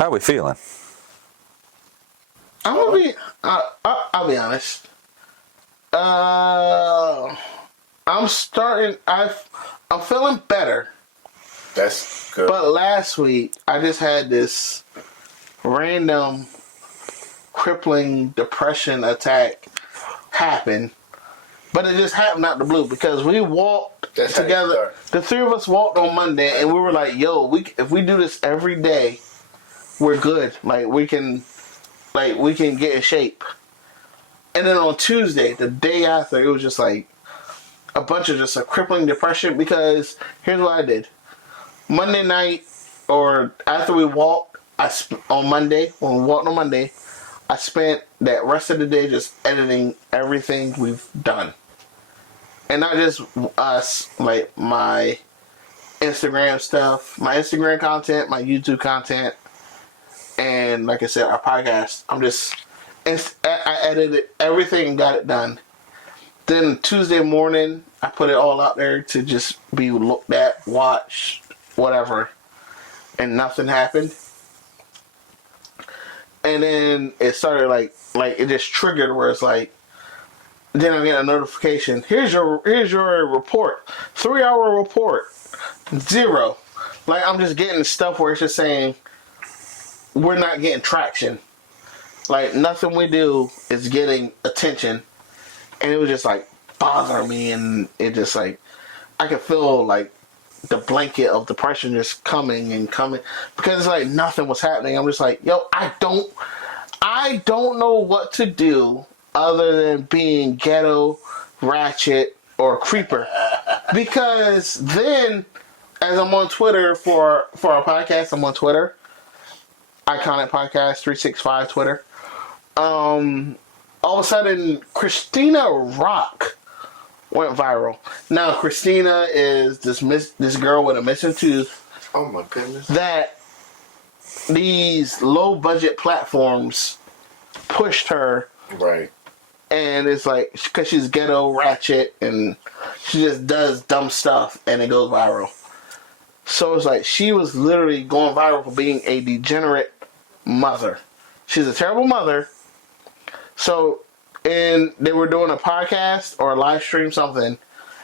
How are we feeling? I'm gonna be. I'll be honest. I'm starting. I'm feeling better. That's good. But last week I just had this random crippling depression attack happen. But it just happened out the blue because we walked together. The three of us walked on Monday, and we were like, "Yo, if we do this every day, we're good. Like we can get in shape." And then on Tuesday, the day after, it was just like a bunch of just a crippling depression. Because here's what I did: Monday night, or after we walked, on Monday when we walked on Monday, I spent that rest of the day just editing everything we've done. And not just us, like my Instagram stuff, my Instagram content, my YouTube content, and like I said, our podcast. I edited everything and got it done. Then Tuesday morning, I put it all out there to just be looked at, watched, whatever. And nothing happened. And then it started like it just triggered where it's like, then I get a notification. Here's your report. 3-hour report. 0. Like I'm just getting stuff where it's just saying we're not getting traction. Like nothing we do is getting attention. And it was just like bothering me, and it just like I could feel like the blanket of depression just coming and coming because it's like nothing was happening. I'm just like, yo, I don't know what to do other than being ghetto, ratchet, or creeper. Because then, as I'm on Twitter for our podcast, I'm on Twitter, Iconic Podcast 365 Twitter. All of a sudden, Christina Rock went viral. Now, Christina is this girl with a missing tooth. Oh my goodness! That these low budget platforms pushed her. Right. And it's like, because she's ghetto, ratchet, and she just does dumb stuff, and it goes viral. So it's like, she was literally going viral for being a degenerate mother. She's a terrible mother. So, and they were doing a podcast or a live stream, something,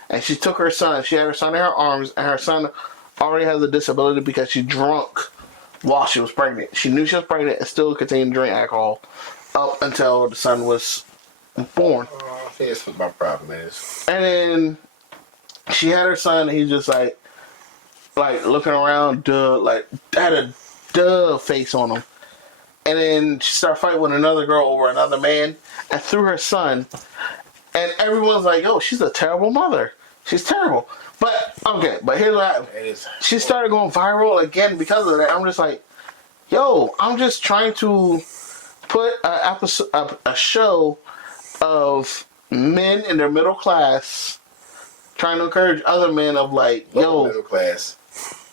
and she took her son. She had her son in her arms, and her son already has a disability because she drunk while she was pregnant. She knew she was pregnant and still continued to drink alcohol up until the son was born. I think that's what my problem is. And then she had her son, and he's just like looking around, had a face on him. And then she started fighting with another girl over another man, and threw her son. And everyone's like, yo, she's a terrible mother. She's terrible. But here's what happened. She started going viral again because of that. I'm just like, yo, I'm just trying to put a show of men in their middle class trying to encourage other men of like, yo, middle class.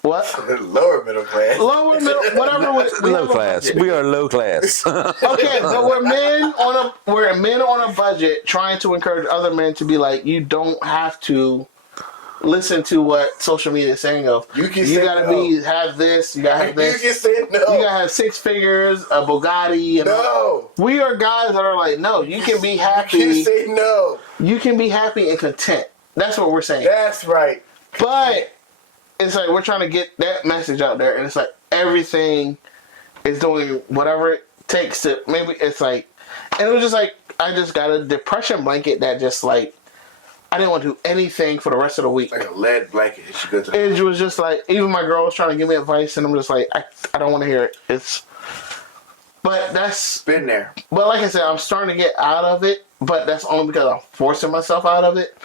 What? Lower middle class. Lower middle, whatever. Low class. We are low class. Okay, but we're men on a budget trying to encourage other men to be like, you don't have to listen to what social media is saying of. You gotta have this, you gotta have this. You can say no. You gotta have 6 figures, a Bugatti, and no. We are guys that are like, no, you can be happy. You can say no. You can be happy and content. That's what we're saying. That's right. But it's like we're trying to get that message out there, and it's like everything is doing whatever it takes to. Maybe it's like, and it was just like I just got a depression blanket that just like I didn't want to do anything for the rest of the week. Like a lead blanket. It was just like, even my girl was trying to give me advice, and I'm just like, I don't want to hear it. But that's been there. But like I said, I'm starting to get out of it. But that's only because I'm forcing myself out of it.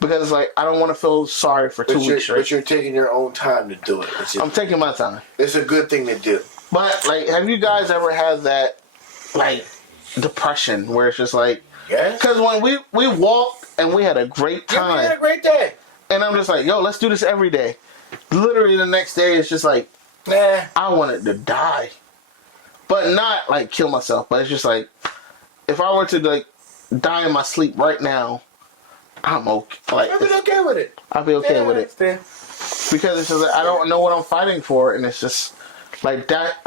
Because it's like, I don't want to feel sorry for 2 weeks straight. But you're taking your own time to do it. I'm taking my time. It's a good thing to do. But, like, have you guys ever had that, like, depression where it's just like... Yes. Because when we walked and we had a great time. Yeah, we had a great day. And I'm just like, yo, let's do this every day. Literally the next day, it's just like, nah, I wanted to die. But not, like, kill myself. But it's just like, if I were to, like, die in my sleep right now... I'm okay. Like, I'll be okay with it. I'll be okay with it. Yeah. Because it's just like, I don't know what I'm fighting for, and it's just Like that.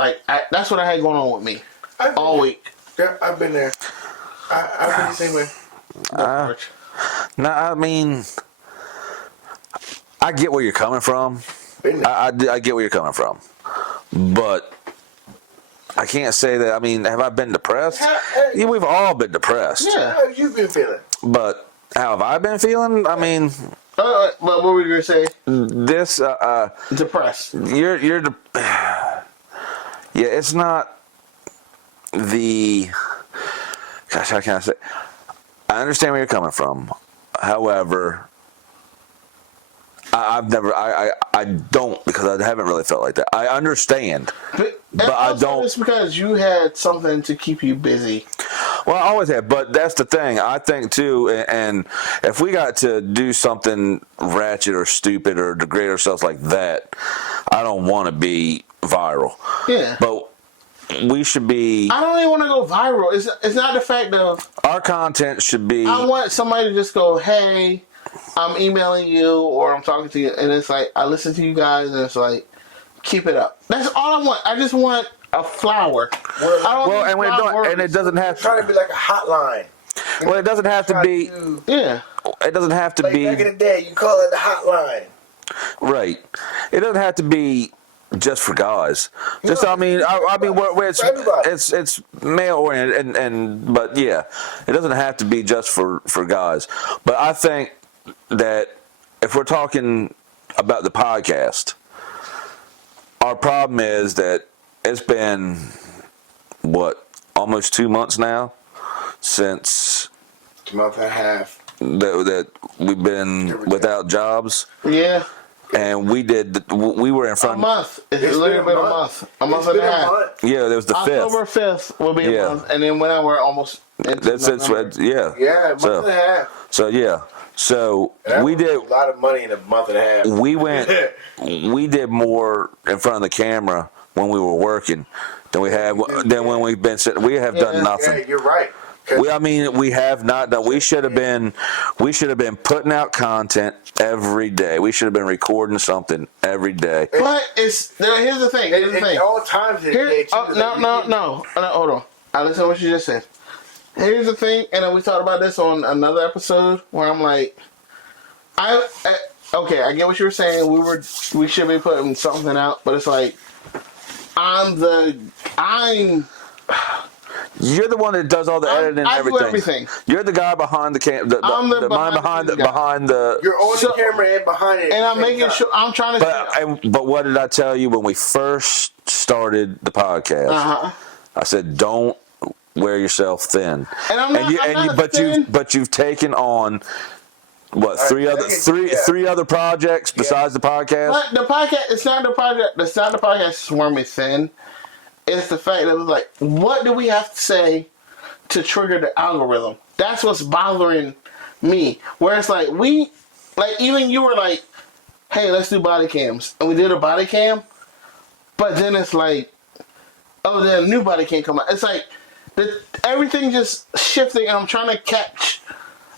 That's what I had going on with me all week. Yeah, I've been there. I've been the same way. No, I mean, I get where you're coming from. I get where you're coming from, but I can't say that. I mean, have I been depressed? Yeah, we've all been depressed. Yeah. How have you been feeling? But how have I been feeling? I mean, but what were you gonna say? this Depressed. Yeah, it's not the. Gosh, how can I say? I understand where you're coming from. However, I don't, because I haven't really felt like that. I understand, but I don't. It's because you had something to keep you busy. Well, I always have, but that's the thing. I think too, and if we got to do something ratchet or stupid or degrade ourselves like that, I don't want to be viral. Yeah. But we should be. I don't even want to go viral. It's not the fact of our content should be. I want somebody to just go, hey, I'm emailing you or I'm talking to you, and it's like I listen to you guys, and it's like, keep it up. That's all I want. I just want a flower. And it doesn't have to try to be like a hotline. Well, it doesn't have to be. Yeah. It doesn't have to like be. Back in the day, you call it the hotline. Right. It doesn't have to be just for guys. Just I mean, where it's male oriented, and but yeah, it doesn't have to be just for guys. But I think that if we're talking about the podcast, our problem is that it's been almost 2 months now since a month and a half that we've been without jobs. Yeah. And we were in front. A month. It's literally been a month. A month and a half. Yeah, there was the 5th. October 5th will be a month, and then when we're almost. Yeah, a month and a half. So yeah, so we did a lot of money in a month and a half. We did more in front of the camera when we were working than when we've been sitting. We have done nothing. Yeah, you're right. We have not done. We should have been putting out content every day. We should have been recording something every day. But here's the thing. At all times of the day, no. Hold on. I listen to what you just said. Here's the thing, and then we talked about this on another episode where I'm like, okay, I get what you were saying. We should be putting something out, but it's like You're the one that does all the editing and everything. I do everything. You're the guy behind the camera. I'm the behind the. You're on the camera and behind it. And I'm making sure. I'm trying to. But what did I tell you when we first started the podcast? I said, don't wear yourself thin. And I'm not. But you've taken on. What, three other projects besides the podcast? But the podcast, it's not the project. It's not the podcast swore me thin. It's the fact that it was like, what do we have to say to trigger the algorithm? That's what's bothering me. Where it's like even you were like, hey, let's do body cams, and we did a body cam, but then it's like, oh, then a new body cam come out. It's like everything just shifting, and I'm trying to catch.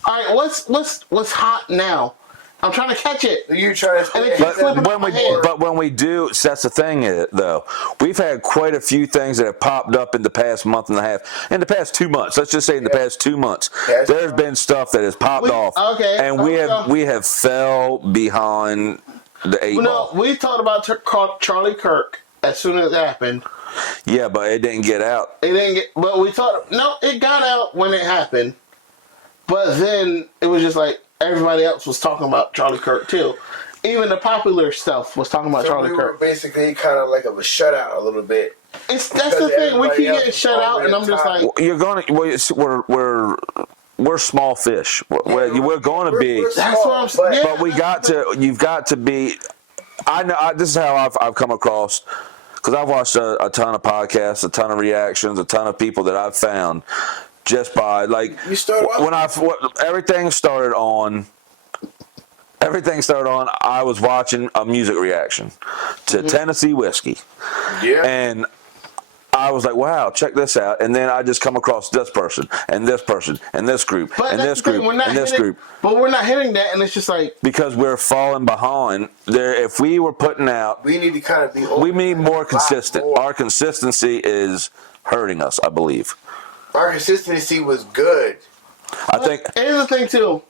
All right, what's hot now? I'm trying to catch it. You're trying to. But when we do, that's the thing, though. We've had quite a few things that have popped up in the past month and a half. In the past 2 months, let's just say in the past 2 months, there's been stuff that has popped off. Okay. And we have fell behind the 8 ball. We talked about Charlie Kirk as soon as it happened. Yeah, but it didn't get out. But we thought, no, it got out when it happened. But then it was just like, everybody else was talking about Charlie Kirk too. Even the popular stuff was talking about Charlie Kirk. Basically, kind of like a shutout a little bit. That's the thing. We keep getting shut out, and I'm just like, we're small fish. We're going to be. That's what I'm saying. But you've got to be. I know. This is how I've come across. Because I've watched a ton of podcasts, a ton of reactions, a ton of people that I've found. Just by everything started on, I was watching a music reaction to Tennessee Whiskey. Yeah. And I was like, wow, check this out. And then I just come across this person and this person and this group But and that's this the thing, group and this group. But we're not hitting that, and it's just like because we're falling behind. There, if we were putting out, we need to kind of be. We need more consistent. More. Our consistency is hurting us, I believe. Our consistency was good. I think. Here's the thing too.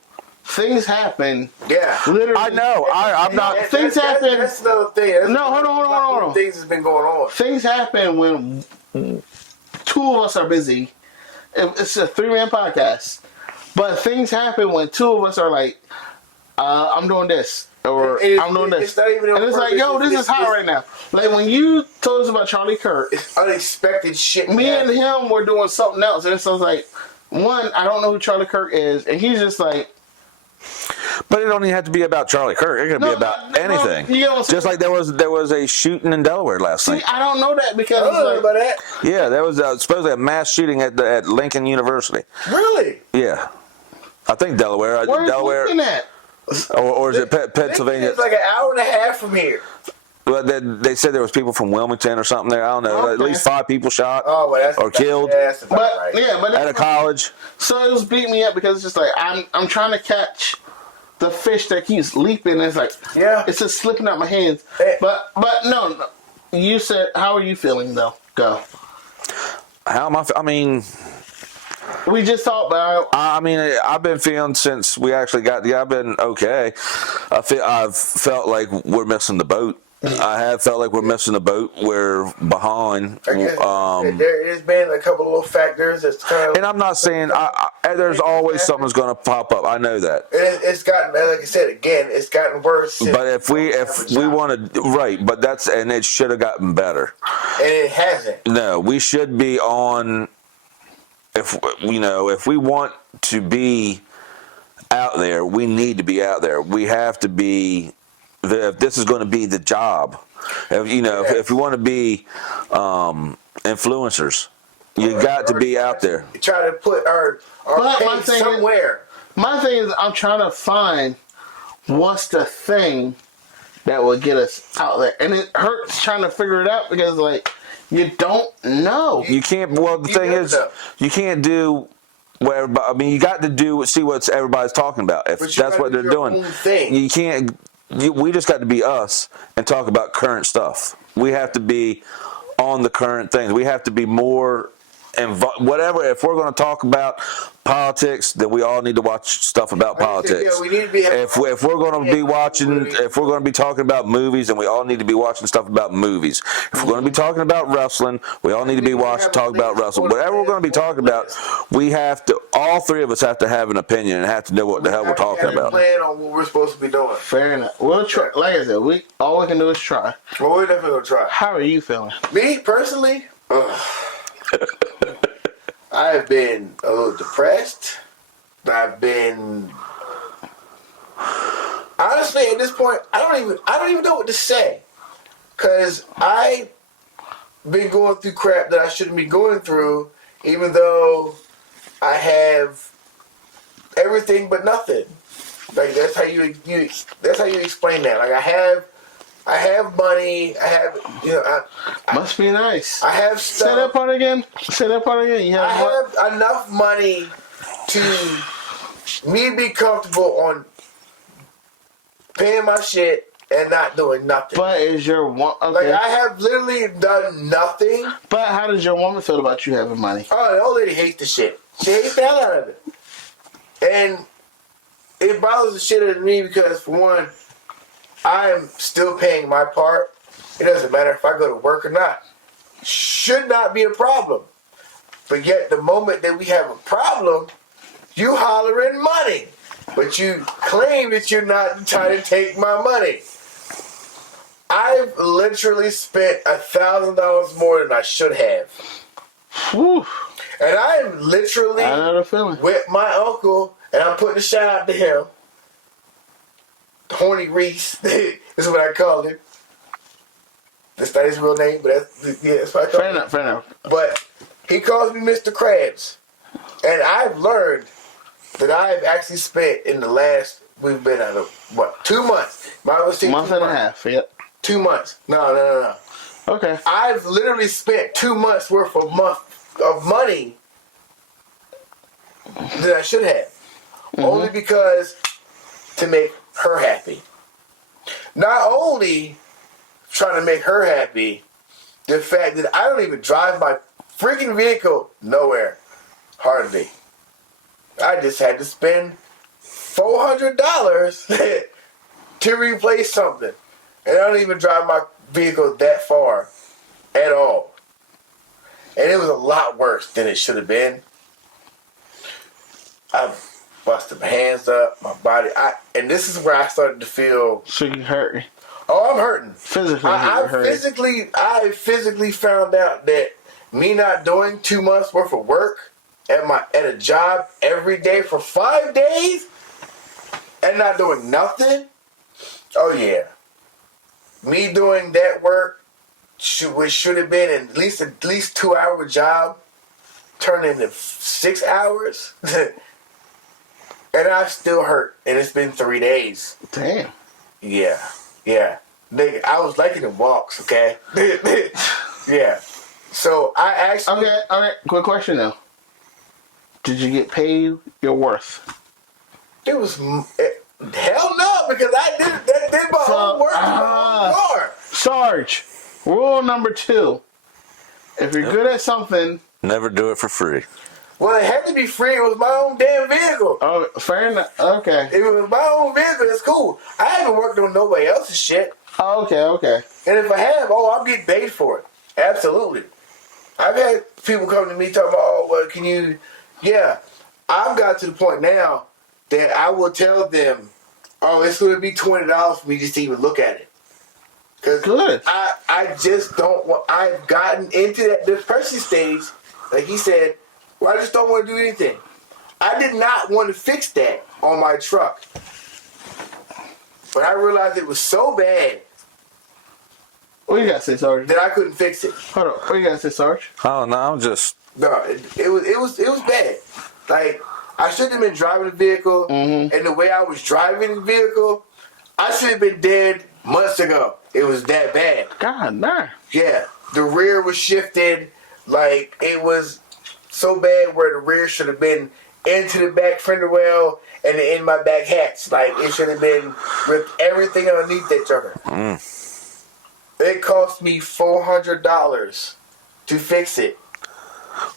Things happen. Yeah. Literally. I know. I'm not. Things happen. That's another thing. Hold on. Things has been going on. Things happen when two of us are busy. It's a 3-man podcast. But things happen when two of us are like, I'm doing this. Or I'm doing this. It's not even and it's like, yo, this is hot right now. Like when you told us about Charlie Kirk. It's unexpected shit. Me and him were doing something else. And so it's like, one, I don't know who Charlie Kirk is. And he's just like, but it don't even have to be about Charlie Kirk. It can be about anything. Just like there was a shooting in Delaware last night. I don't know that because I don't know about that. Yeah, there was supposedly a mass shooting at Lincoln University. Really? Yeah, I think Delaware. Where's Delaware. Lincoln at? Or is it Pennsylvania? It's like an hour and a half from here. Well, they said there was people from Wilmington or something there. I don't know. Okay. At least 5 people shot or killed That's about right. But at a college. So it was beating me up because it's just like I'm trying to catch the fish that keeps leaping. And it's like it's just slipping out my hands. But no. You said, how are you feeling though? Go. How am I? I mean. We just talked about. I mean, I've been feeling since we actually got. I've been okay. I've felt like we're missing the boat. I have felt like we're missing the boat. We're behind. There's been a couple of little factors that's kind of. And I'm not saying there's always something's going to pop up. I know that. It's gotten, like I said again, it's gotten worse. But if we want to but it should have gotten better. And it hasn't. No, we should be on. If we want to be out there, we need to be out there. We have to be. If this is going to be the job, if we want to be influencers, you got to be out there. Try to put our page somewhere. My thing is, I'm trying to find what's the thing that will get us out there, and it hurts trying to figure it out because like. You don't know. You can't. Well, the thing is, you can't do what everybody. I mean, you got to see what everybody's talking about. If that's what they're doing, you can't. We just got to be us and talk about current stuff. We have to be on the current things. We have to be more whatever. If we're going to talk about politics, then we all need to watch stuff about politics. We need to be if we're going to be watching, if we're going to be talking about movies, then we all need to be watching stuff about movies. If we're going to be talking about wrestling, we all need to be talking about wrestling. Whatever we're going to be talking about, we have to. All 3 of us have to have an opinion and have to know what the hell we're talking about. Plan on what we're supposed to be doing. Fair enough. We'll try. Like I said, all we can do is try. Well, we're definitely gonna try. How are you feeling? Me personally. I've been a little depressed. I've been honestly at this point I don't even know what to say, cause I've been going through crap that I shouldn't be going through, even though I have everything but nothing. Like that's how you explain that. Like I have money. I have, must be nice. I have stuff. Say that part again. I have enough money to me be comfortable on paying my shit and not doing nothing. But is your woman okay? Like I have literally done nothing. But how does your woman feel about you having money? Oh, the old lady hates the shit. She hates the hell out of it, and it bothers the shit out of me because for one, I'm still paying my part. It doesn't matter if I go to work or not. Should not be a problem. But yet, the moment that we have a problem, you hollering money. But you claim that you're not trying to take my money. I've literally spent $1,000 more than I should have. Whew. And I'm literally I know the feeling. With my uncle, and I'm putting a shout out to him. Horny Reese. This is what I call him. That's not his real name, but that's what I call him. Fair enough. But he calls me Mr. Krabs. And I've learned that I've actually spent in the last, we've been out of, 2 months? Month and a half, yep. 2 months. No. Okay. I've literally spent 2 months worth of money that I should have. Only because to make her happy. Not only trying to make her happy, the fact that I don't even drive my freaking vehicle nowhere. Hardly. I just had to spend $400 to replace something. And I don't even drive my vehicle that far at all. And it was a lot worse than it should have been. I busted my hands up, my body. And this is where I started to feel. So you hurt? Oh, I'm hurting. Physically, I physically found out that me not doing 2 months worth of work at a job every day for 5 days and not doing nothing. Oh yeah, me doing that work, which should have been at least 2 hour job, turned into 6 hours, and I still hurt. And it's been 3 days. Damn. Yeah. Nigga, I was liking the walks, okay? Yeah. So I actually. Okay, alright. Quick question though. Did you get paid your worth? It was. Hell no, because I did my own work in my own car. Sarge, rule number 2. If you're good at something. Never do it for free. Well, it had to be free. It was my own damn vehicle. Oh, fair enough. Okay. If it was my own vehicle, it's cool. I haven't worked on nobody else's shit. Oh, okay. And if I have, I'm getting paid for it. Absolutely. I've had people come to me talking about, oh, well, can you... Yeah. I've got to the point now that I will tell them, oh, it's going to be $20 for me just to even look at it. Because I just don't want... I've gotten into that depression stage, like he said, where I just don't want to do anything. I did not want to fix that on my truck. But I realized it was so bad. What you got to say, Sarge? That I couldn't fix it. Hold on. What you got to say, Sarge? Oh no, I'm just. No, it was bad. Like I shouldn't have been driving the vehicle, and the way I was driving the vehicle, I should have been dead months ago. It was that bad. God, nah. Yeah, the rear was shifted. Like it was so bad where the rear should have been into the back fender well and in my back hatch. Like it should have been with everything underneath that joker. It cost me $400 to fix it.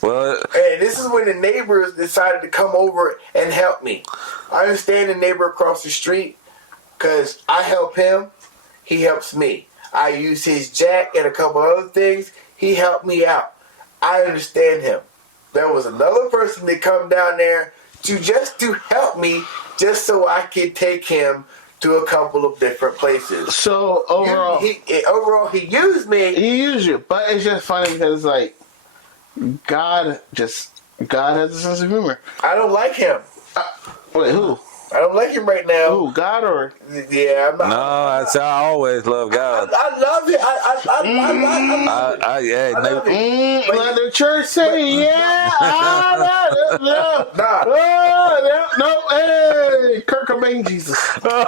Well, and this is when the neighbors decided to come over and help me. I understand the neighbor across the street because I help him, he helps me. I use his jack and a couple other things. He helped me out. I understand him. There was another person that come down there to help me just so I could take him to a couple of different places. So overall, he used me. He used you, but it's just funny because it's like God has a sense of humor. I don't like him. Wait, who? I don't like him right now. Who? God or? Yeah, I'm not. No, I always love God. I love it. I love it. Let the church say, yeah. No. Hey, Kurt Cobain, Jesus. No,